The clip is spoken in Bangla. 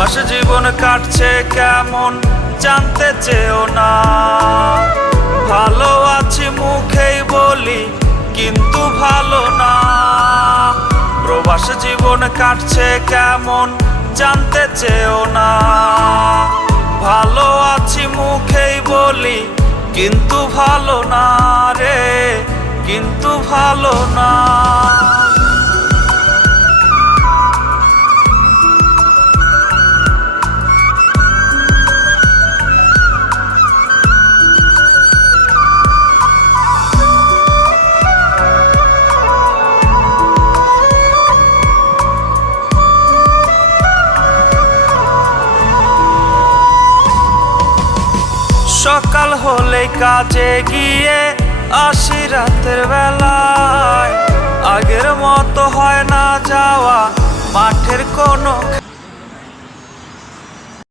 প্রবাস জীবন কাটছে কেমন জানতে চেও না। ভালো আছি মুখেই বলি কিন্তু ভালো না। প্রবাস জীবন কাটছে কেমন জানতে চেও না। ভালো আছি মুখেই বলি কিন্তু ভালো না রে, কিন্তু ভালো না। সকাল হলে কাজে গিয়ে আসি রাতের বেলায়। আগের মতো হয় না যাওয়া মাঠের কোনো